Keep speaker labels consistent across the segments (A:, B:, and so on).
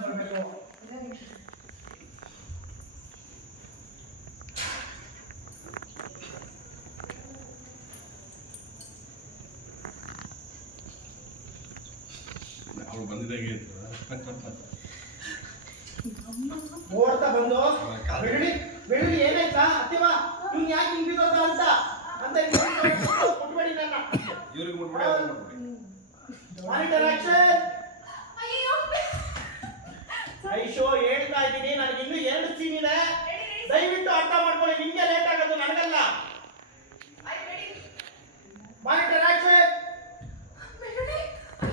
A: ಬರಬೇಕು
B: ಅವಳು ಬಂದಿದ್ದಾಗೆ
A: ಓಡ್ತಾ ಬಂದು. ಬೆಳ್ಳುಳ್ಳಿ ಬೆಳ್ಳುಳ್ಳಿ ಏನಾಯ್ತಾ? ಅತ್ತೆವಾ ಇವ್ನು ಯಾಕೆ ಹಿಂಗ್ ಬಿದ್ದೋದ ಅಂತ? ಅಂತ ಕೊಟ್ಬೇಡಿ ನನ್ನ.
B: ಇವ್ರಿಗೆ ಮುಟ್ಬಿಡಿ
A: ಮಾನಿಟರ್ ಆಕ್ಷನ್ ಐಶೋ ಹೇಳ್ತಾ ಇದ್ದೀನಿ ನನಗೆ ಇನ್ನೂ ಎರಡು ಸೀನ್ ಇದೆ. ದಯವಿಟ್ಟು ಅರ್ಥ ಮಾಡ್ಕೊಳ್ಳಿ ನಿಮ್ಗೆ ಲೇಟ್ ಆಗೋದು ನನಗಲ್ಲ.
C: ಐ ರೆಡಿ
A: ಮಾನಿಟರ್ ಆಕ್ಷನ್
C: ಬೆಳ್ಳುಳ್ಳಿ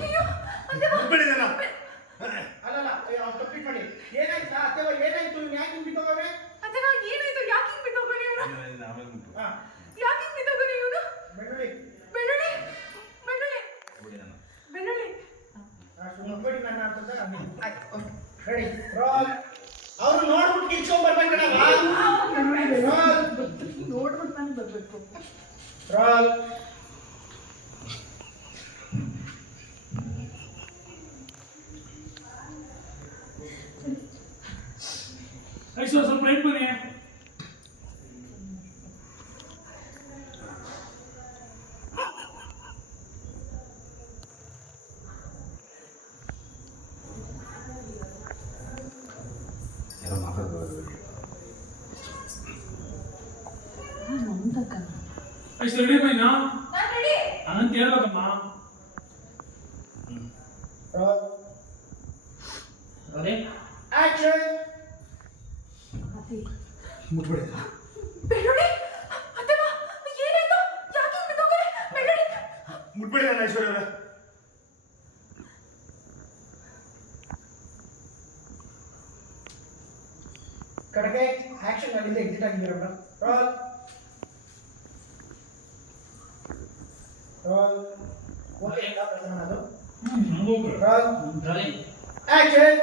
C: ಅಯ್ಯೋ
A: ಅಲ್ಲಲ್ಲ ಕಂಪ್ಲೀಟ್ ಮಾಡಿ. ಏನಾಯ್ತಾ? ಇವ್ನು ಯಾಕೆ ಹಿಂಗ್ ಬಿದ್ದೋಗವೆ
C: ಅದೇವ ಏನಾಯ್ತು? ಯಾಕೆ ಹಿಂಗೆ ಇವನು? ಯಾಕೆ ಹಿಂಗ್ ಇವನು?
A: ಬೆಳ್ಳುಳ್ಳಿ.
C: ಬೆಳ್ಳುಳ್ಳಿ? ಬೆಳ್ಳುಳ್ಳಿ? ಬೆಳ್ಳುಳ್ಳಿ?
A: ನೋಡ್ಬೇಡಿ ನನ್ನ ರೆಡಿ ರೋಲ್ ಅವ್ರು ನೋಡ್ಬಿಟ್ಟು ಕಿಚ್ಕೊಂಡ್ ಬರ್ಬೇಕಣವ ರೋಲ್
C: ನೋಡ್ಬಿಟ್ಟು ನಾನು ಬರ್ಬೇಕು
A: ರೋಲ್
D: ಐಸು ಸ್ವಲ್ಪ ರೈಟ್ ಬನ್ನಿ. ಐಸು ರೆಡಿ ಬೈನಾ
C: ನಾನು ರೆಡಿ
D: ಅಂತ ಹೇಳ್ಬೇಕಮ್ಮ
A: ರೋಲ್
D: ರೆಡಿ
A: ಆಕ್ಷನ್
B: ಮುಟ್ಬಿಡಿ
C: ಬೆಳ್ಳುಳ್ಳಿ ಅದೇವ ಏನಾಯ್ತು ಯಾಕೆ ಹಿಂಗ್ ಬಿದ್ದೋಗ್ರಿ ಬೆಳ್ಳುಳ್ಳಿ
B: ಮುಟ್ಬಿಡಿ ನನ್ನ ಐಶ್ವರ್ಯ ಅವರೇ
A: ಕಡೆಗೆ ಆಕ್ಷನ್ ಅಲ್ಲಿಂದ ಎಕ್ಸಿಟ್ ಆಗಿದ್ದೀರಮ್ಮ ರೋಲ್ ರೋಲ್ ಓಕೆ ಅದು ರೋಲ್ ಆಕ್ಷನ್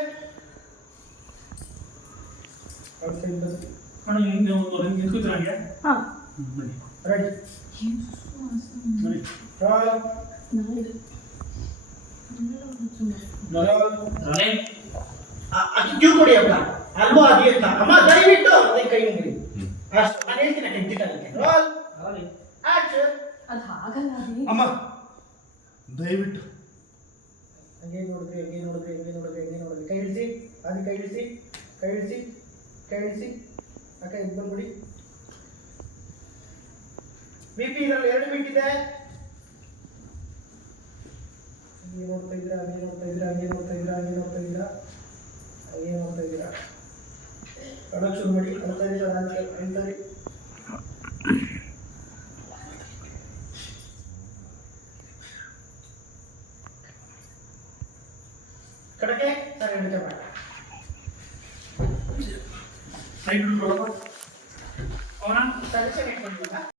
D: ಅಣ್ಣ ಹಿಂಗೆ ಒಂದು ಹಿಂಗೆ ನಿಂತ್ಕೊತೀರ ಹಂಗೆ
C: ಹಾ
D: ಬನ್ನಿ
A: ರೆಡಿ
D: ಬನ್ನಿ
A: ರೋಲ್ ಅಕ್ಕಿ ಕ್ಯೂ ಕೊಡಿ ಅಪ್ಪ. ಅಲ್ವಾ ಅದಿ ಅಂತ. ಅಮ್ಮ ದಯವಿಟ್ಟು ಕೈ ಮುಗಿರಿ ಅಷ್ಟು. ನಾನು ಹೇಳ್ತೀನಿ ಆಗುತ್ತೆ ರೋಲ್
B: ಅಮ್ಮ ದಯವಿಟ್ಟು.
A: ಹಂಗೆ ನೋಡಿದ್ರಿ ಹಂಗೆ ನೋಡಿದ್ರಿ ಹಂಗೆ ನೋಡಿದ್ರಿ ಹಂಗೆ ನೋಡಿದ್ರಿ. ಕೈ ಇಳಿಸಿ ಅದು ಕೈ ಇಳಿಸಿ ಕೈ ಇಳಿಸಿ ಕೈ ಇಳಿಸಿ. ಅಕ್ಕ ಇದು ಬಂದ್ಬಿಡಿ. ಬಿ ಪಿ ಇದರಲ್ಲಿ ಎರಡು ಬಿಟ್ಟಿದೆ ಹಂಗೆ ನೋಡ್ತಾ ಇದ್ದೀರಾ ಹಂಗೆ ನೋಡ್ತಾ ಇದ್ದೀರಾ ಹಂಗೆ ನೋಡ್ತಾ ಇದ್ದೀರಾ ಹಂಗೆ ನೋಡ್ತಾ ಇದ್ದೀರಾ? ಹಂಗೆ ನೋಡ್ತಾ ಇದ್ದೀರಾ? ಕಡಕ್ ಶುರು ಮಾಡಿ ಅಂತ ಇದ್ದೀರಾ ನಾನು കിടക്കെ സാർ എടുക്കാൻ പറ്റാം
D: சைடு போகலாம்
A: போனால் பண்ணுவாங்க